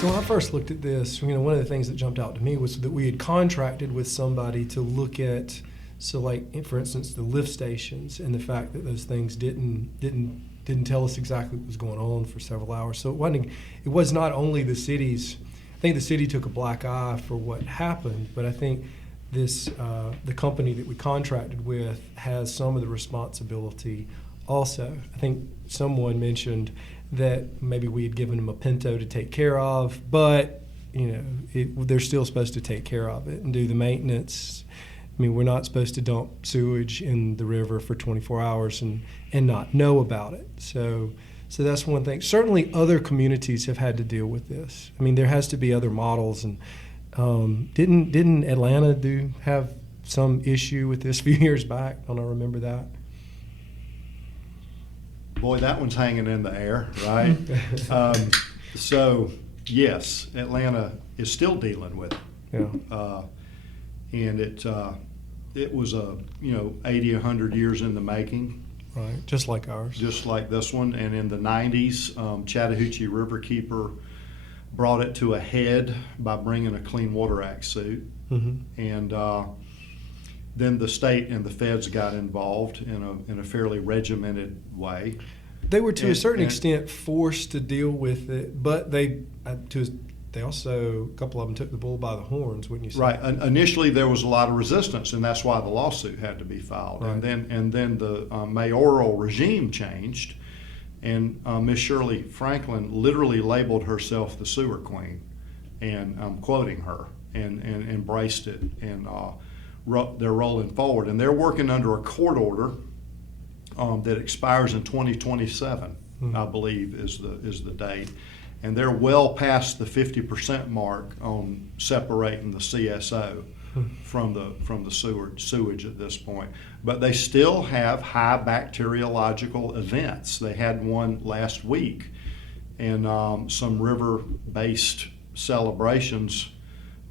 So when I first looked at this, one of the things that jumped out to me was that we had contracted with somebody to look at, so like for instance, the lift stations and the fact that those things didn't tell us exactly what was going on for several hours. So it was not only the city's. I think the city took a black eye for what happened, but I think the company that we contracted with has some of the responsibility also. I think someone mentioned that maybe we had given them a Pinto to take care of, but they're still supposed to take care of it and do the maintenance. I mean, we're not supposed to dump sewage in the river for 24 hours and not know about it. So that's one thing. Certainly other communities have had to deal with this. I mean, there has to be other models. And didn't Atlanta have some issue with this a few years back? Don't I remember that? Boy, that one's hanging in the air, right? So, yes, Atlanta is still dealing with it. Yeah. And it was 80, 100 years in the making. Right, just like ours. Just like this one. And in the 90s, Chattahoochee Riverkeeper brought it to a head by bringing a Clean Water Act suit. Mm-hmm. And then the state and the feds got involved in a fairly regimented way. They were to a certain extent forced to deal with it, but they also, a couple of them took the bull by the horns, wouldn't you say? Right. Initially, there was a lot of resistance, and that's why the lawsuit had to be filed. Right. And then the mayoral regime changed, and Miss Shirley Franklin literally labeled herself the sewer queen, and I'm quoting her, and embraced it, and they're rolling forward, and they're working under a court order that expires in 2027, I believe is the date. And they're well past the 50% mark on separating the CSO from the sewage at this point. But they still have high bacteriological events. They had one last week, and some river-based celebrations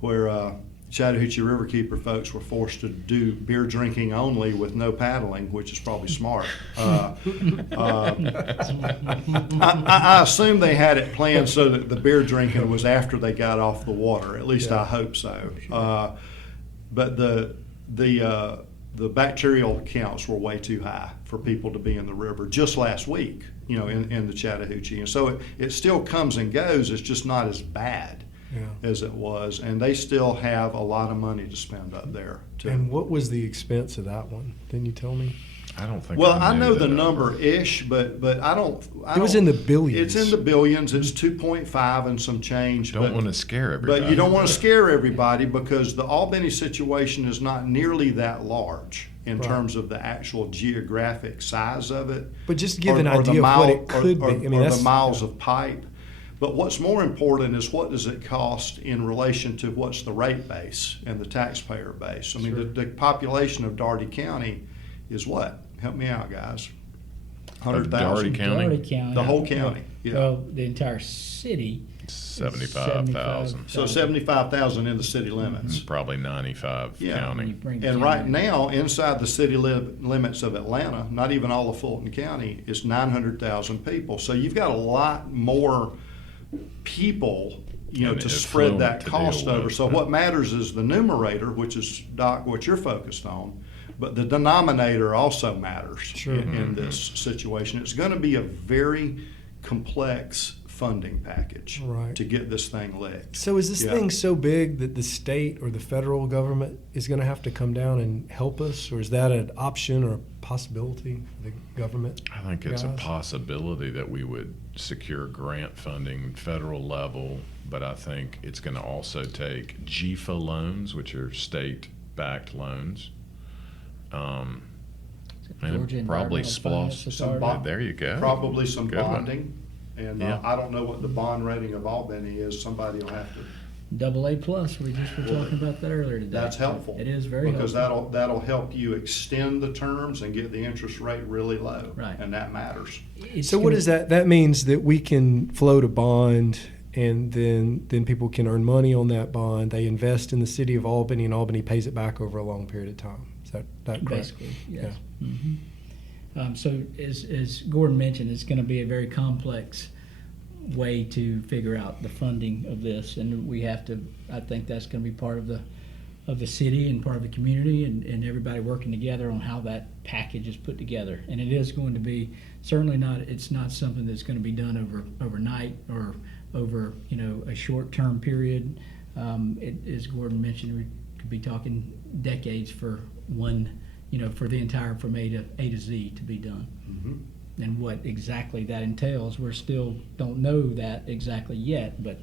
where Chattahoochee Riverkeeper folks were forced to do beer drinking only with no paddling, which is probably smart. I assume they had it planned so that the beer drinking was after they got off the water. At least I hope so. But the bacterial counts were way too high for people to be in the river just last week, in the Chattahoochee. And so it still comes and goes. It's just not as bad. Yeah. As it was, and they still have a lot of money to spend up there too. And what was the expense of that one? Didn't you tell me? I don't think. Well, I know the number-ish, but I don't. It was in the billions. It's in the billions. It's 2.5 and some change. Don't want to scare everybody. But you don't want to scare everybody because the Albany situation is not nearly that large in terms of the actual geographic size of it. But just to give an idea of what it could be. I mean, that's the miles of pipe. But what's more important is what does it cost in relation to what's the rate base and the taxpayer base. I mean, the population of Daugherty County is what? Help me out, guys. 100,000. Daugherty County? Daugherty County. The whole county. Yeah. Well, the entire city. 75,000. So 75,000 in the city limits. Probably 95 county. And right now, inside the city limits of Atlanta, not even all of Fulton County, is 900,000 people. So you've got a lot more people, to spread that cost over. So what matters is the numerator, which is, Doc, what you're focused on, but the denominator also matters in this situation. It's going to be a very complex funding package to get this thing licked. So is this thing so big that the state or the federal government is going to have to come down and help us, or is that an option or a possibility for the government? I think it's a possibility that we would secure grant funding federal level, but I think it's going to also take GFA loans, which are state-backed loans, and probably there you go. Probably some Good bonding. One. And I don't know what the bond rating of Albany is. Somebody will have to. AA+. We just were talking about that earlier today. That's helpful. It is very because helpful. that'll help you extend the terms and get the interest rate really low. Right. And that matters. So what is that? That means that we can float a bond, and then people can earn money on that bond. They invest in the city of Albany, and Albany pays it back over a long period of time. Is that correct? Basically, yes. Yeah. Mm-hmm. So as Gordon mentioned, it's going to be a very complex way to figure out the funding of this, and we have to. I think that's going to be part of the city and part of the community, and everybody working together on how that package is put together. And it is going to be certainly not. It's not something that's going to be done overnight or over a short-term period. As Gordon mentioned, we could be talking decades for one, for the entire from A to Z to be done. Mm-hmm. And what exactly that entails, we still don't know that exactly yet, but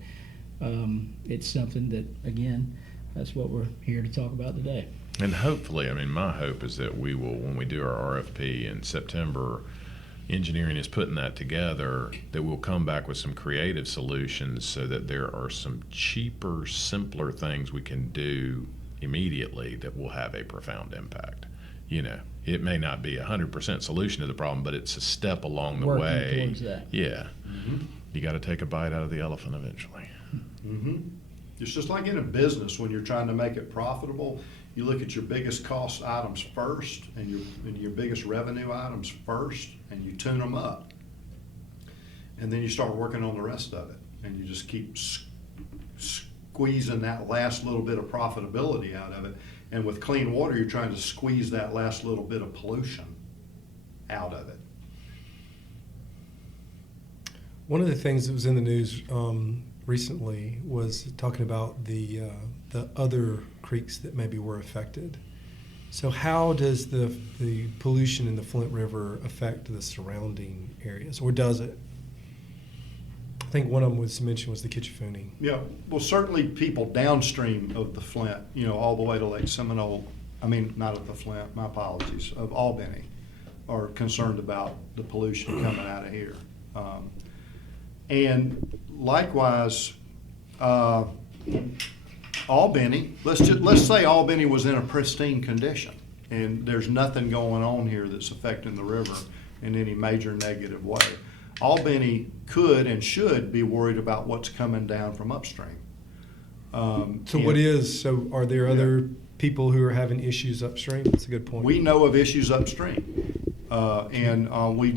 it's something that, again, that's what we're here to talk about today. And hopefully, my hope is that we will, when we do our RFP in September, engineering is putting that together, that we'll come back with some creative solutions so that there are some cheaper, simpler things we can do immediately that will have a profound impact. It may not be 100% solution to the problem, but it's a step along the Working way. towards that. Yeah. Mm-hmm. You got to take a bite out of the elephant eventually. Mm-hmm. It's just like in a business when you're trying to make it profitable. You look at your biggest cost items first and your biggest revenue items first, and you tune them up. And then you start working on the rest of it, and you just keep squeezing that last little bit of profitability out of it. And with clean water, you're trying to squeeze that last little bit of pollution out of it. One of the things that was in the news recently was talking about the other creeks that maybe were affected. So how does the pollution in the Flint River affect the surrounding areas, or does it? I think one of them was mentioned was the Kitchafoonie. Yeah, well, certainly people downstream of the Flint, all the way to Lake Seminole, not of the Flint, my apologies, of Albany, are concerned about the pollution coming out of here. And likewise, Albany, let's say Albany was in a pristine condition and there's nothing going on here that's affecting the river in any major negative way. Albany could and should be worried about what's coming down from upstream. So are there other people who are having issues upstream? That's a good point. We know of issues upstream. And we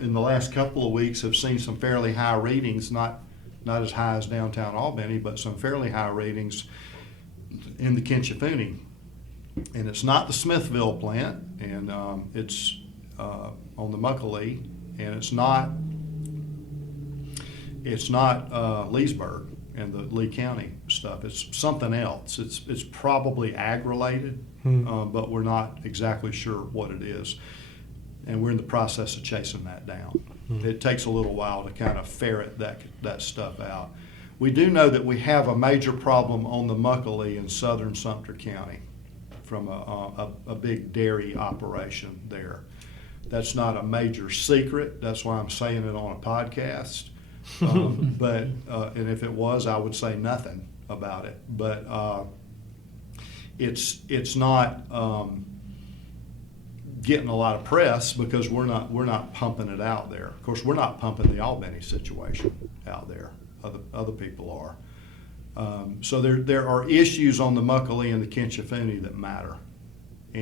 in the last couple of weeks have seen some fairly high readings, not as high as downtown Albany, but some fairly high readings in the Kinchafoonie. And it's not the Smithville plant, and it's on the Muckalee, and it's not Leesburg and the Lee County stuff. It's something else. It's probably ag-related, but we're not exactly sure what it is. And we're in the process of chasing that down. It takes a little while to kind of ferret that stuff out. We do know that we have a major problem on the Muckalee in southern Sumter County from a big dairy operation there. That's not a major secret. That's why I'm saying it on a podcast. But and if it was, I would say nothing about it. But it's not getting a lot of press because we're not pumping it out there. Of course, we're not pumping the Albany situation out there. Other people are. So there are issues on the Muckalee and the Kinchafoonie that matter.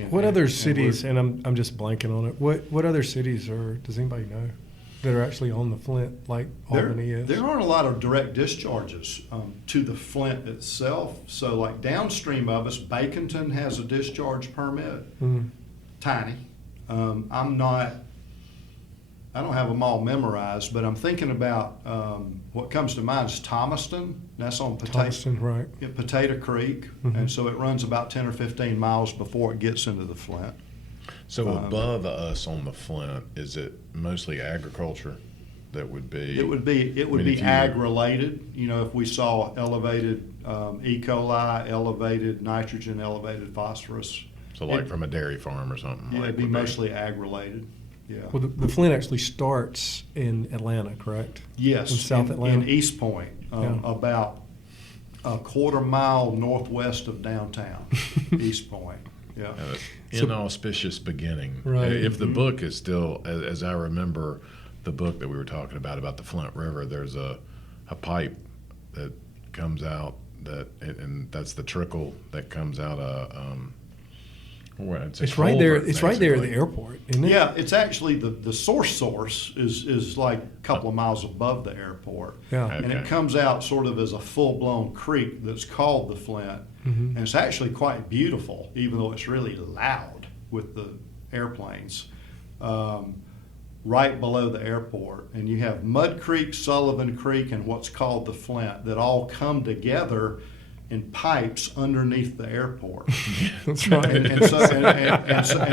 What other cities? And I'm just blanking on it. What other cities does anybody know that are actually on the Flint like Albany is? There aren't a lot of direct discharges to the Flint itself. So like downstream of us, Baconton has a discharge permit. Tiny. I don't have them all memorized, but I'm thinking about what comes to mind is Thomaston. That's on Potato Creek, and so it runs about 10 or 15 miles before it gets into the Flint. So above us on the Flint, is it mostly agriculture? That would be. It would be ag related. If we saw elevated E. coli, elevated nitrogen, elevated phosphorus. So like from a dairy farm or something. Yeah, it'd be mostly ag related. Yeah. Well, the Flint actually starts in Atlanta, correct? Yes, in South Atlanta, in East Point, about a quarter mile northwest of downtown. East Point. Yeah. Inauspicious beginning. Right. If the book is still, as I remember, the book that we were talking about the Flint River, there's a pipe that comes out and that's the trickle that comes out Well, It's right there. culvert, It's right there at the basically. airport, isn't it? Yeah, it's actually the source is like a couple of miles above the airport. Yeah. Okay. And it comes out sort of as a full-blown creek that's called the Flint. Mhm. And it's actually quite beautiful, even though it's really loud with the airplanes. Right below the airport. And you have Mud Creek, Sullivan Creek, and what's called the Flint that all come together in pipes underneath the airport. That's right. And so That's you what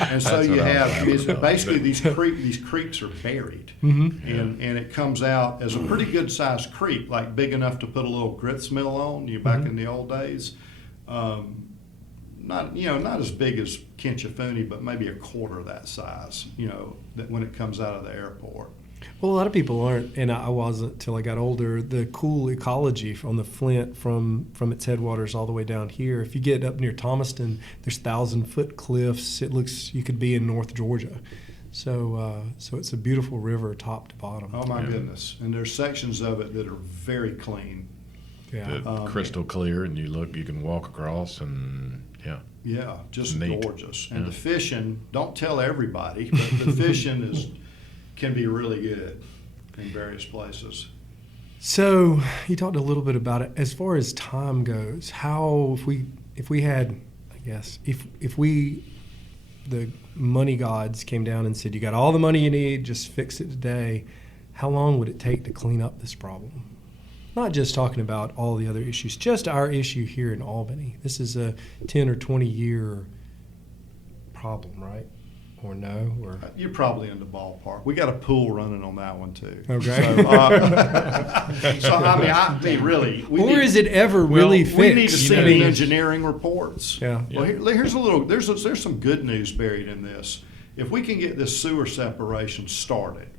I was have laughing about. basically these creeks are buried, and it comes out as a pretty good sized creek, like big enough to put a little grits mill on. You back in the old days, not as big as Kinchafuni, but maybe a quarter that size. That when it comes out of the airport. Well, a lot of people aren't, and I wasn't till I got older. The cool ecology on the Flint from its headwaters all the way down here. If you get up near Thomaston, there's 1,000-foot cliffs. It looks you could be in North Georgia. So it's a beautiful river, top to bottom. Oh my Yeah. goodness! And there's sections of it that are very clean. Yeah. Crystal clear, and you can walk across, and yeah. Yeah, just Neat. gorgeous. And Yeah. the fishing, don't tell everybody, but the fishing can be really good in various places. So you talked a little bit about it. As far as time goes, how if we had, I guess, if we the money gods came down and said, you got all the money you need, just fix it today, how long would it take to clean up this problem? Not just talking about all the other issues, just our issue here in Albany. This is a 10 or 20 year problem, right? Or no? Or You're probably in the ballpark. We got a pool running on that one too. Okay. So I mean, really. or is it ever really fixed? We need to see I mean, the engineering reports. Yeah. Well, here's a little. There's some good news buried in this. If we can get this sewer separation started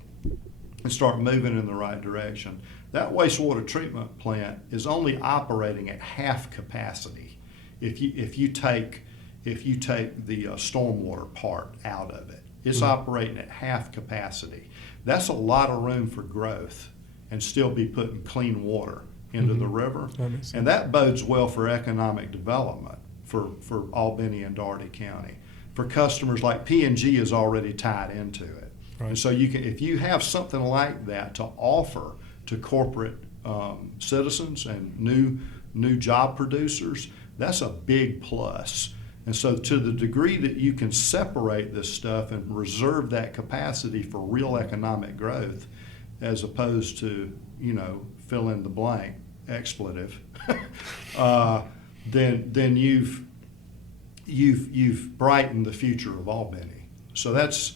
and start moving in the right direction, that wastewater treatment plant is only operating at half capacity. If you take the stormwater part out of it, it's operating at half capacity. That's a lot of room for growth and still be putting clean water into the river. That makes sense. And that bodes well for economic development for Albany and Dougherty County. For customers like P&G is already tied into it. Right. And so if you have something like that to offer to corporate citizens and new job producers, that's a big plus. And so to the degree that you can separate this stuff and reserve that capacity for real economic growth, as opposed to, fill in the blank, expletive, then you've brightened the future of Albany. So that's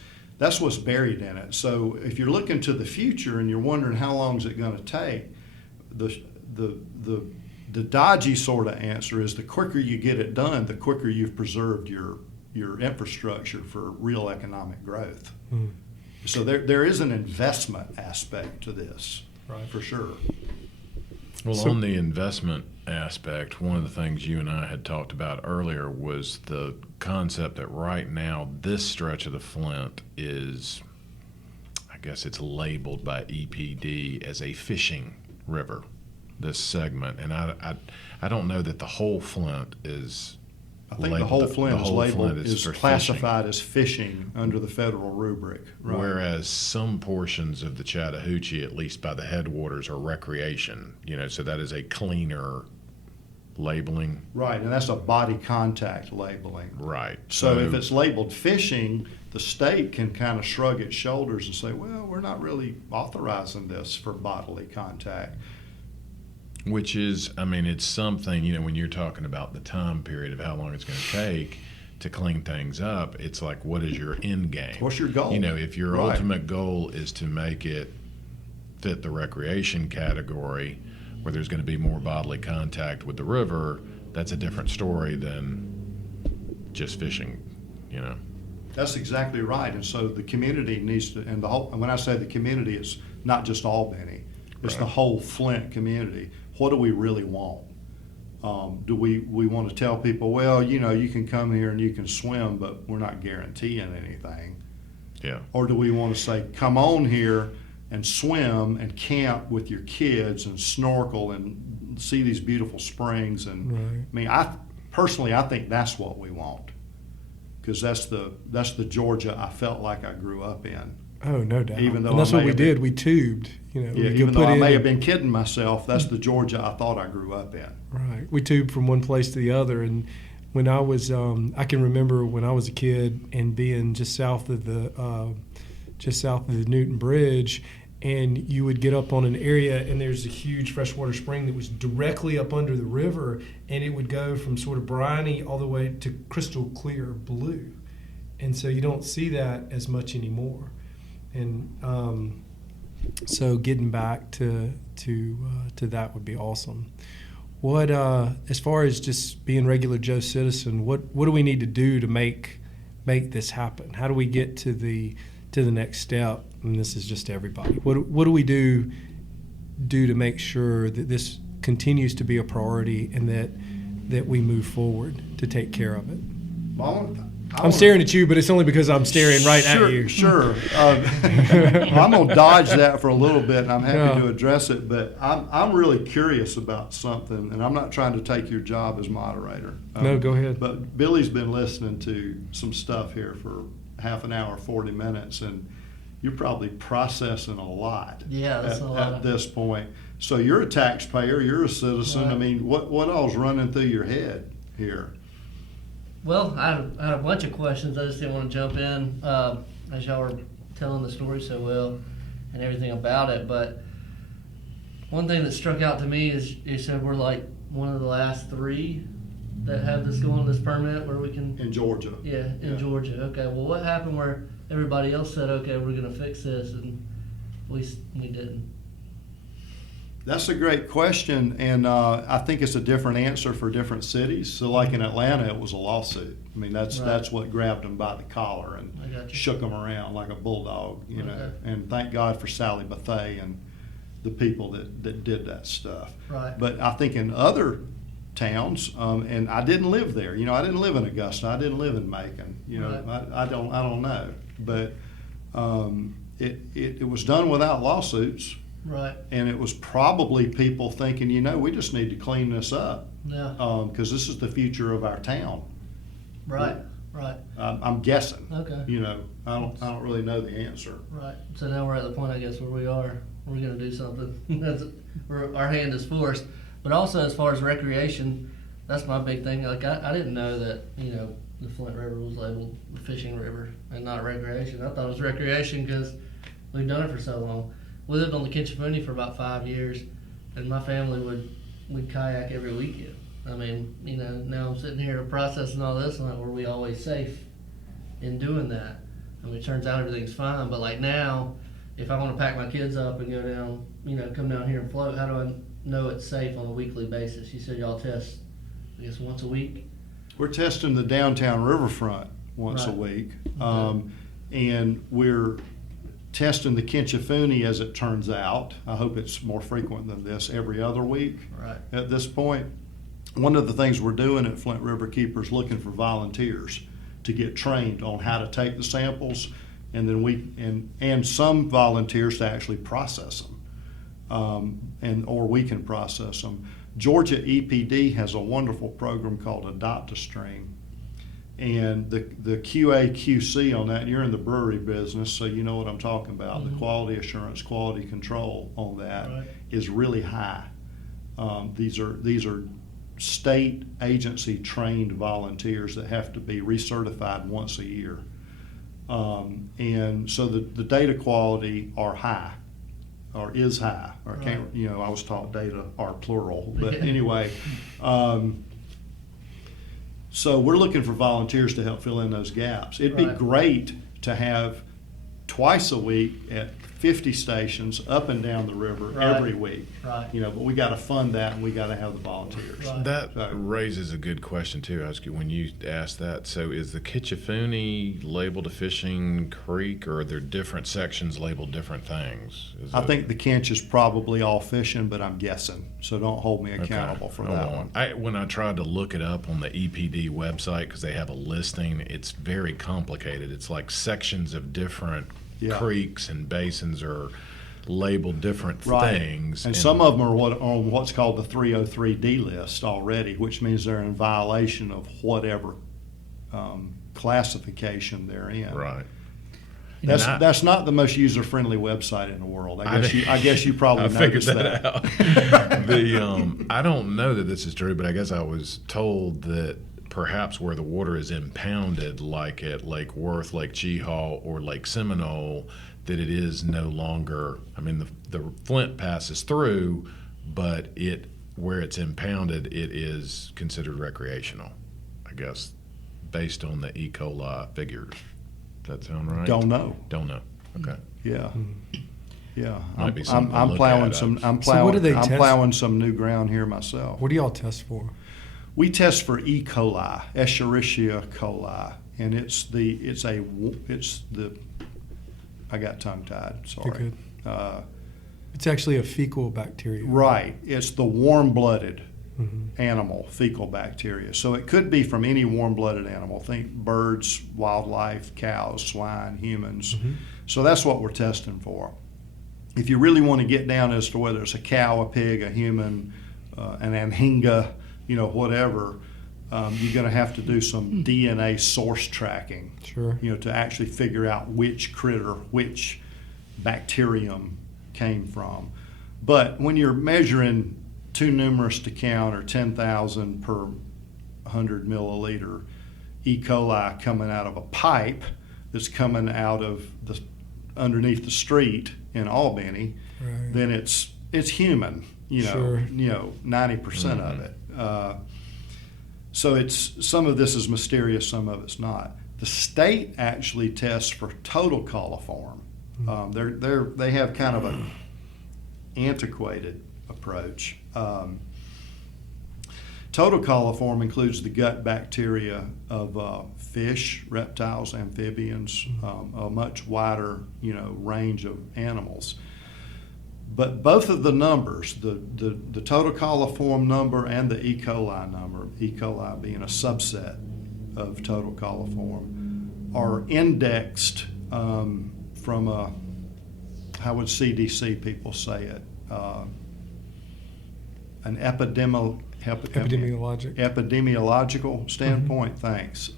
what's buried in it. So if you're looking to the future and you're wondering how long is it going to take, the dodgy sort of answer is the quicker you get it done, the quicker you've preserved your infrastructure for real economic growth. So there is an investment aspect to this, Right. for sure. Well, So- on the investment aspect, one of the things you and I had talked about earlier was the concept that right now this stretch of the Flint is, I guess it's labeled by EPD as a fishing river, this segment. And I don't know that the whole Flint is I think the labeled- whole Flint the is whole labeled Flint is for classified as fishing under the federal rubric. Right. Whereas some portions of the Chattahoochee, at least by the headwaters, are recreation. So that is a cleaner labeling. Right, and that's a body contact labeling. Right. So if it's labeled fishing, the state can kind of shrug its shoulders and say, well, we're not really authorizing this for bodily contact. Which is, it's something, when you're talking about the time period of how long it's going to take to clean things up, it's like, what is your end game? What's your goal? If your Right. ultimate goal is to make it fit the recreation category where there's going to be more bodily contact with the river, that's a different story than just fishing, That's exactly right. And so the community needs to, and when I say the community, it's not just Albany, it's the Right. whole Flint community. What do we really want? Do we want to tell people, well, you can come here and you can swim, but we're not guaranteeing anything? Yeah. Or do we want to say, come on here and swim and camp with your kids and snorkel and see these beautiful springs? And Right. I personally think that's what we want. because that's the Georgia I felt like I grew up in. Oh, no doubt. Even though and that's I what may we have did. been- We tubed. You know, Yeah, we'd even go though put I in may have been kidding myself, that's the Georgia I thought I grew up in. Right. We tubed from one place to the other. And when I was, I can remember when I was a kid and being just south of the Newton Bridge, and you would get up on an area and there's a huge freshwater spring that was directly up under the river, and it would go from sort of briny all the way to crystal clear blue. And so you don't see that as much anymore. And so getting back to that would be awesome. What as far as just being regular Joe citizen, what do we need to do to make this happen? How do we get to the next step? And this is just everybody. What do we do to make sure that this continues to be a priority and that we move forward to take care of it? I'm staring at you, but it's only because I'm staring right at you. Sure. I'm going to dodge that for a little bit, and I'm happy to address it. But I'm really curious about something, and I'm not trying to take your job as moderator. No, go ahead. But Billy's been listening to some stuff here for half an hour, 40 minutes, and you're probably processing a lot. Yeah, that's a lot. At this point. So you're a taxpayer, you're a citizen. Right. I mean, what all's running through your head here? Well, I had a bunch of questions. I just didn't want to jump in as y'all were telling the story so well and everything about it. But one thing that struck out to me is you said we're like one of the last 3 that have this going, this permit where we can. In Georgia. Yeah, in Georgia. Okay. Well, what happened where everybody else said, okay, we're going to fix this, and we didn't? That's a great question, and I think it's a different answer for different cities. So, like in Atlanta, it was a lawsuit. I mean, that's what grabbed them by the collar and I got you. shook them around like a bulldog, you know. Okay. And thank God for Sally Bethay and the people that did that stuff. Right. But I think in other towns, and I didn't live there. You know, I didn't live in Augusta. I didn't live in Macon. You know, Right. I don't know. But it was done without lawsuits. Right. And it was probably people thinking, you know, we just need to clean this up Yeah. because this is the future of our town. Right. Right. I'm guessing. Okay. You know, I don't really know the answer. Right. So now we're at the point, I guess, where we are. We're going to do something. Our hand is forced. But also, as far as recreation, that's my big thing. Like, I didn't know that, you know, the Flint River was labeled a fishing river and not recreation. I thought it was recreation because we've done it for so long. We lived on the Kinchafoonee for about 5 years, and my family would kayak every weekend. I mean, you know, now I'm sitting here processing all this, and like, were we always safe in doing that? I mean, it turns out everything's fine, but like now, if I want to pack my kids up and go down, you know, come down here and float, how do I know it's safe on a weekly basis? You said y'all test, I guess, once a week? We're testing the downtown riverfront once a Right. week, Okay. and we're testing the Kinchafoonee, as it turns out. I hope it's more frequent than this, every other week. Right. At this point, one of the things we're doing at Flint River Keeper is looking for volunteers to get trained on how to take the samples, and then and some volunteers to actually process them, or we can process them. Georgia EPD has a wonderful program called Adopt a Stream, and the QA QC on that, you're in the brewery business, so you know what I'm talking about. Mhm. The quality assurance, quality control on that is Right. really high. These are state agency trained volunteers that have to be recertified once a year. And so the data quality are high, or is high, or Right. can't, you know, I was taught data are plural, but anyway. So we're looking for volunteers to help fill in those gaps. It'd be Right. great to have twice a week at 50 stations up and down the river Right. every week. Right. You know, but we got to fund that, and we got to have the volunteers. Right. That So- raises a good question too, Oscar, when you asked that. So is the Kinchafoonee labeled a fishing creek, or are there different sections labeled different things? I think the Kinch is probably all fishing, but I'm guessing, so don't hold me Okay. accountable for I that won't. one. When I tried to look it up on the EPD website, because they have a listing, it's very complicated. It's like sections of different Yeah. creeks and basins are labeled different Right. things. And some of them are on what's called the 303D list already, which means they're in violation of whatever classification they're in. Right. That's not the most user-friendly website in the world. I guess you probably noticed that. Out. I don't know that this is true, but I guess I was told that perhaps where the water is impounded, like at Lake Worth, Lake Chehaw, or Lake Seminole, that it is no longer. I mean, the Flint passes through, but where it's impounded, it is considered recreational. I guess based on the E. coli figures. Does that sound right? Don't know. Okay. Yeah. Yeah. Might be something to I'm look plowing at. some. I'm So what do they plowing. I'm test? plowing some new ground here myself. What do y'all test for? We test for E. coli, Escherichia coli, and I got tongue tied. Sorry. You're good. It's actually a fecal bacteria. Right. It's the warm-blooded Mm-hmm. animal fecal bacteria. So it could be from any warm-blooded animal. Think birds, wildlife, cows, swine, humans. Mm-hmm. So that's what we're testing for. If you really want to get down as to whether it's a cow, a pig, a human, an anhinga, whatever, you're going to have to do some DNA source tracking. Sure. To actually figure out which critter, which bacterium came from. But when you're measuring too numerous to count, or 10,000 per 100 milliliter E. coli coming out of a pipe that's coming out of underneath the street in Albany, Right. then it's human. Sure. 90% of it. So it's some of this is mysterious, some of it's not. The state actually tests for total coliform. They have kind of an antiquated approach. Total coliform includes the gut bacteria of fish, reptiles, amphibians, a much wider range of animals. But both of the numbers, the total coliform number and the E. coli number, E. coli being a subset of total coliform, are indexed from how would CDC people say it? An epidemiological standpoint, thanks,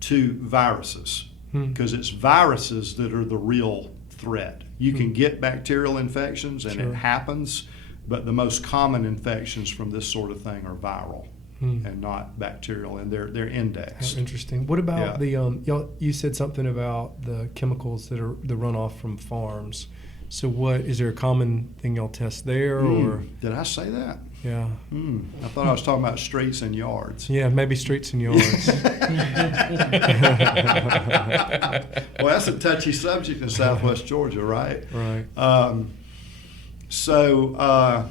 to viruses, because it's viruses that are the real threat. You can get bacterial infections, and it happens, but the most common infections from this sort of thing are viral and not bacterial, and they're indexed. How interesting. What about you said something about the chemicals that are the runoff from farms. So is there a common thing y'all test there, or? Did I say that? Yeah. I thought I was talking about streets and yards. Yeah, maybe streets and yards. Well, that's a touchy subject in Southwest Georgia, right? Right. So I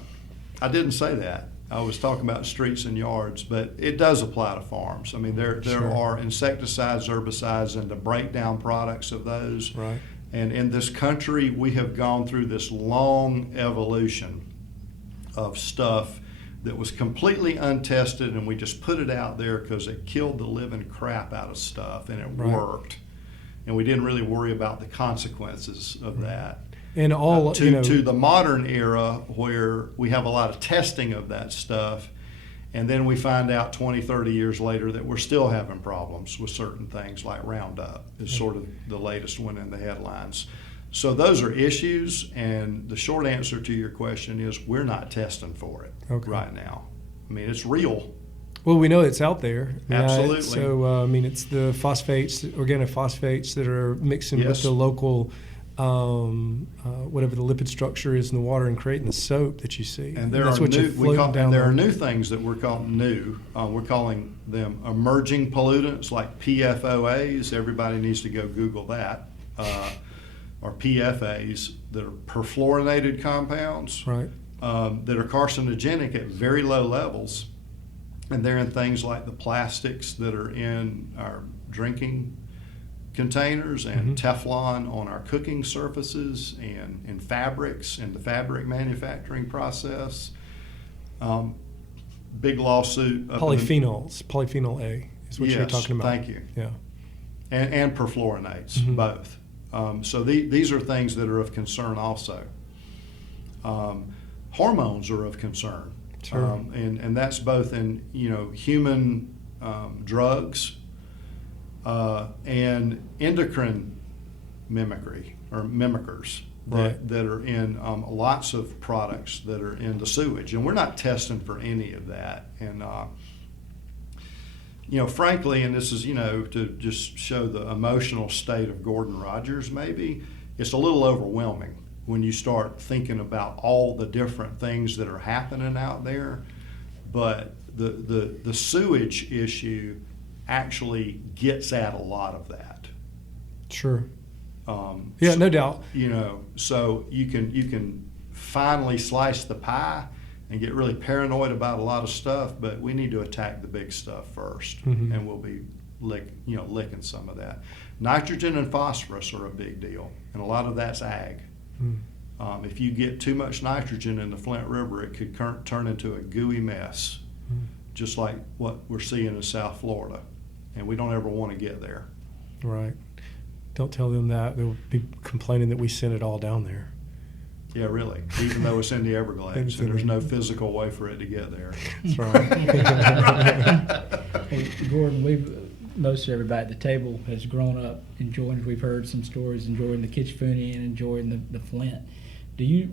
didn't say that. I was talking about streets and yards, but it does apply to farms. I mean, there are insecticides, herbicides, and the breakdown products of those. Right. And in this country, we have gone through this long evolution of stuff that was completely untested, and we just put it out there because it killed the living crap out of stuff, and it worked. And we didn't really worry about the consequences of that. And to the modern era, where we have a lot of testing of that stuff, and then we find out 20, 30 years later that we're still having problems with certain things, like Roundup is sort of the latest one in the headlines. So those are issues, and the short answer to your question is we're not testing for it right now. I mean, it's real. Well, we know it's out there. Absolutely. So, it's the phosphates, organophosphates that are mixing with the local, whatever the lipid structure is in the water, and creating the soap that you see. And there are new things that we're calling new. We're calling them emerging pollutants, like PFOAs. Everybody needs to go Google that. Or PFAs, that are perfluorinated compounds, right, that are carcinogenic at very low levels. And they're in things like the plastics that are in our drinking containers, and Teflon on our cooking surfaces, and in fabrics, in the fabric manufacturing process. Big lawsuit. Polyphenols, polyphenol A is what you're talking about. Thank you. Yeah. And perfluorinates, both. So these are things that are of concern also. Hormones are of concern. Sure. And that's both in human drugs, and endocrine mimicry or mimickers Right. that are in lots of products that are in the sewage, and we're not testing for any of that. And frankly, and this is to just show the emotional state of Gordon Rogers, maybe it's a little overwhelming when you start thinking about all the different things that are happening out there. But the sewage issue actually gets at a lot of that. Sure. Yeah, no doubt. So you can finally slice the pie and get really paranoid about a lot of stuff, but we need to attack the big stuff first, and we'll be licking some of that. Nitrogen and phosphorus are a big deal, and a lot of that's ag. If you get too much nitrogen in the Flint River, it could turn into a gooey mess, just like what we're seeing in South Florida, and we don't ever want to get there. Right. Don't tell them that. They'll be complaining that we sent it all down there. Yeah, really. Even though it's in the Everglades, and there's no physical way for it to get there. That's right. Hey, Gordon, most everybody at the table has grown up enjoying. We've heard some stories, enjoying the Kitchfoonie and enjoying the Flint.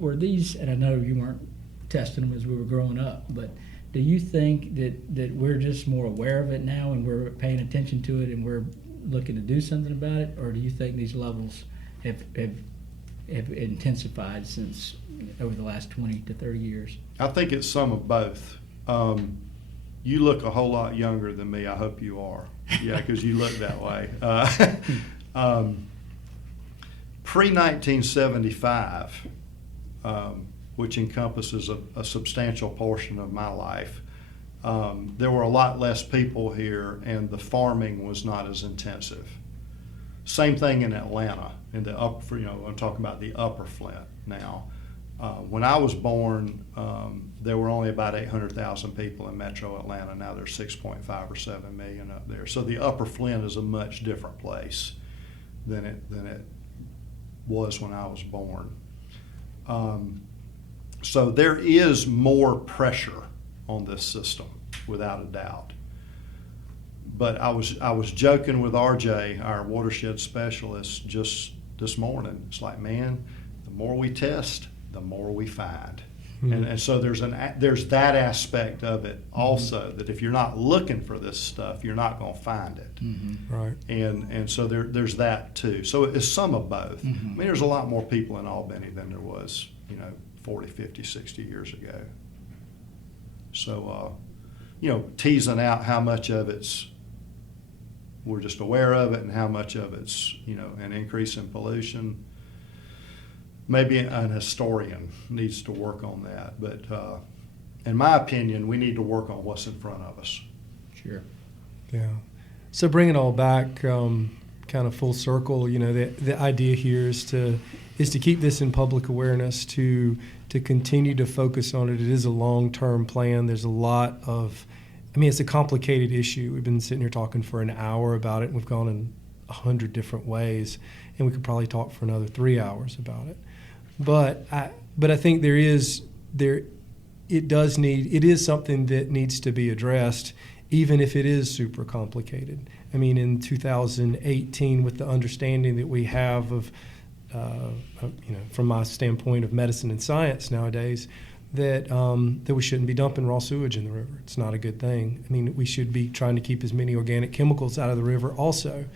Were these? And I know you weren't testing them as we were growing up, but do you think that we're just more aware of it now and we're paying attention to it and we're looking to do something about it, or do you think these levels have intensified since over the last 20 to 30 years? I think it's some of both. You look a whole lot younger than me. I hope you are. Yeah, because you look that way. Pre-1975, which encompasses a substantial portion of my life, there were a lot less people here, and the farming was not as intensive. Same thing in Atlanta, in the upper, I'm talking about the upper Flint now. When I was born, there were only about 800,000 people in metro Atlanta. Now there's 6.5 or 7 million up there. So the upper Flint is a much different place than it was when I was born. So there is more pressure on this system, without a doubt. But I was joking with RJ, our watershed specialist, just this morning. It's like, man, the more we test, the more we find. And so there's that aspect of it also, that if you're not looking for this stuff, you're not going to find it. Right. And so there's that too. So it's some of both. I mean, there's a lot more people in Albany than there was, 40, 50, 60 years ago. So, teasing out how much of we're just aware of it and how much of it's, an increase in pollution. Maybe an historian needs to work on that. But in my opinion, we need to work on what's in front of us. Sure. Yeah. So bring it all back, kind of full circle. The idea here is to keep this in public awareness, to continue to focus on it. It is a long-term plan. There's a lot of, it's a complicated issue. We've been sitting here talking for an hour about it, and we've gone in 100 different ways, and we could probably talk for another 3 hours about it. But I think it is something that needs to be addressed, even if it is super complicated. In 2018, with the understanding that we have of from my standpoint of medicine and science nowadays, that we shouldn't be dumping raw sewage in the river. It's not a good thing. We should be trying to keep as many organic chemicals out of the river also.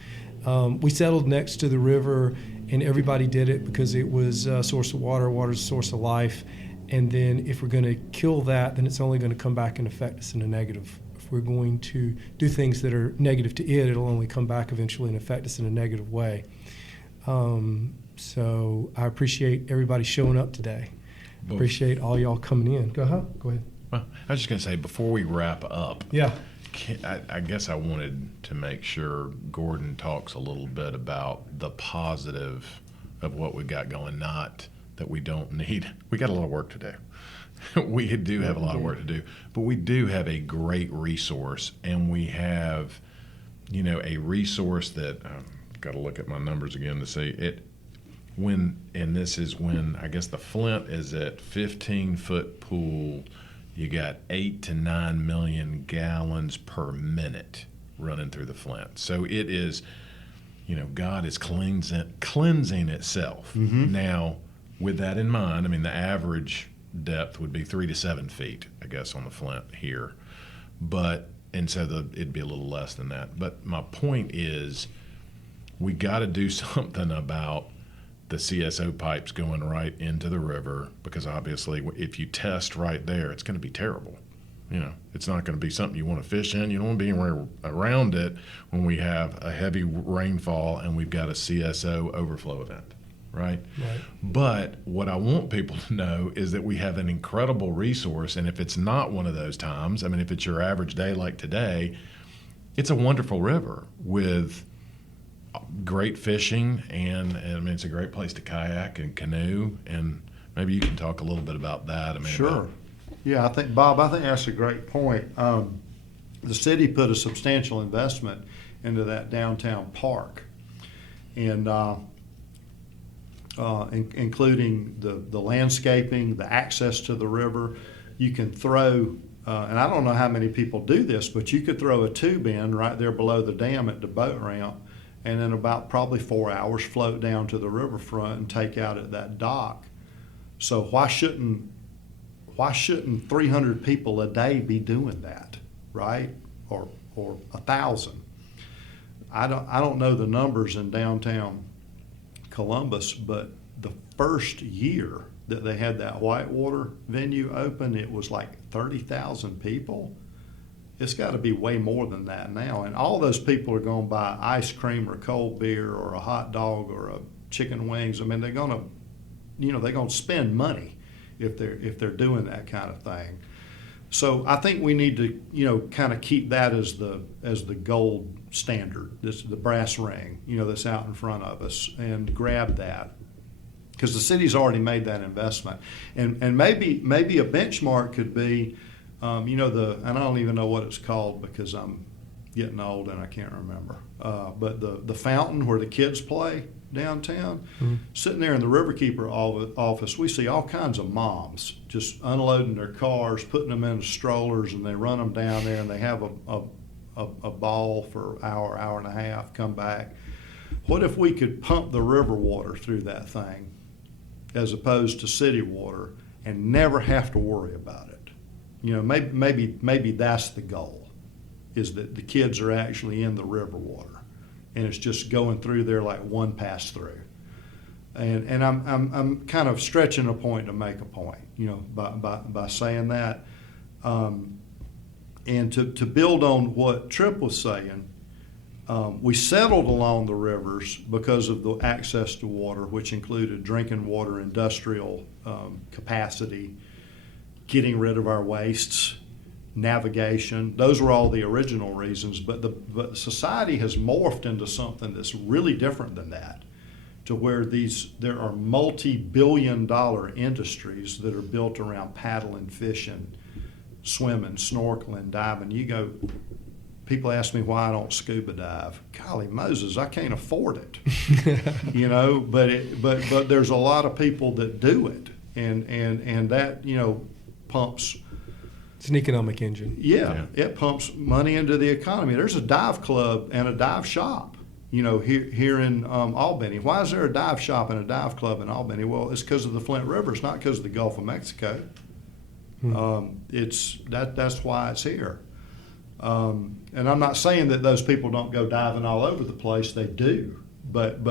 We settled next to the river, and everybody did it because it was a source of water. Water's a source of life. And then if we're going to kill that, then it's only going to come back and affect us in a negative. If we're going to do things that are negative to it, it'll only come back eventually and affect us in a negative way. So I appreciate everybody showing up today. Appreciate all y'all coming in. Go ahead. Well, I was just going to say, before we wrap up, yeah, I guess I wanted to make sure Gordon talks a little bit about the positive of what we got going, not that we don't need. We got a lot of work to do. We do have a lot of work to do, but we do have a great resource, and we have, a resource that I've got to look at my numbers again to see it. This is when I guess the Flint is at 15-foot pool. You got 8 to 9 million gallons per minute running through the Flint. So it is, God is cleansing itself. Now, with that in mind, I mean, the average depth would be 3 to 7 feet, I guess, on the Flint here. And so it'd be a little less than that. But my point is, we got to do something about the CSO pipes going right into the river, because obviously if you test right there, it's going to be terrible. It's not going to be something you want to fish in. You don't want to be anywhere around it when we have a heavy rainfall and we've got a CSO overflow event, right? But what I want people to know is that we have an incredible resource, and if it's not one of those times, I mean, if it's your average day like today, it's a wonderful river with great fishing, and I mean, it's a great place to kayak and canoe, and maybe you can talk a little bit about that. I mean, Sure. Yeah, Bob, I think that's a great point. The city put a substantial investment into that downtown park, and including the landscaping, the access to the river. You can throw, and I don't know how many people do this, but you could throw a tube in right there below the dam at the boat ramp, and in about probably 4 hours float down to the riverfront and take out at that dock. So why shouldn't 300 people a day be doing that, right? Or 1,000? I don't know the numbers in downtown Columbus, but the first year that they had that Whitewater venue open, it was like 30,000 people. It's got to be way more than that now, and all those people are going to buy ice cream or cold beer or a hot dog or a chicken wings. I mean, they're going to spend money if they're doing that kind of thing. So I think we need to kind of keep that as the gold standard, the brass ring that's out in front of us, and grab that, because the city's already made that investment, and maybe a benchmark could be and I don't even know what it's called because I'm getting old and I can't remember, but the fountain where the kids play downtown. Sitting there in the Riverkeeper office, we see all kinds of moms just unloading their cars, putting them in strollers, and they run them down there, and they have a ball for an hour and a half, come back. What if we could pump the river water through that thing as opposed to city water and never have to worry about it? Maybe that's the goal, is that the kids are actually in the river water, and it's just going through there like one pass through. And I'm kind of stretching a point to make a point, by saying that. And to build on what Tripp was saying, we settled along the rivers because of the access to water, which included drinking water, industrial capacity, getting rid of our wastes, navigation. Those were all the original reasons, but society has morphed into something that's really different than that, to where there are multi-billion-dollar industries that are built around paddling, fishing, swimming, snorkeling, diving. People ask me why I don't scuba dive. Golly Moses, I can't afford it. But there's a lot of people that do it, and that pumps. It's an economic engine. Yeah, it pumps money into the economy. There's a dive club and a dive shop, here in Albany. Why is there a dive shop and a dive club in Albany? Well, it's because of the Flint River. It's not because of the Gulf of Mexico. That's why it's here. And I'm not saying that those people don't go diving all over the place. They do, but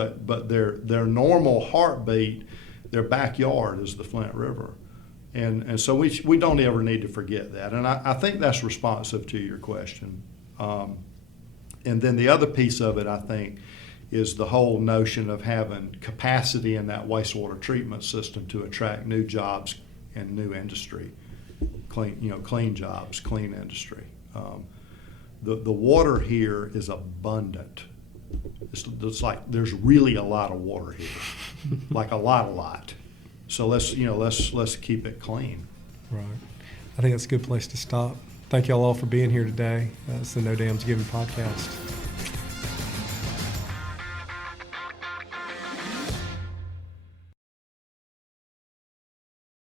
their normal heartbeat, their backyard, is the Flint River. And so we don't ever need to forget that. And I think that's responsive to your question. And then the other piece of it, I think, is the whole notion of having capacity in that wastewater treatment system to attract new jobs and new industry, clean jobs, clean industry. The water here is abundant. It's like there's really a lot of water here, like a lot. So let's keep it clean. Right. I think that's a good place to stop. Thank y'all all for being here today. It's the No Dams Given podcast.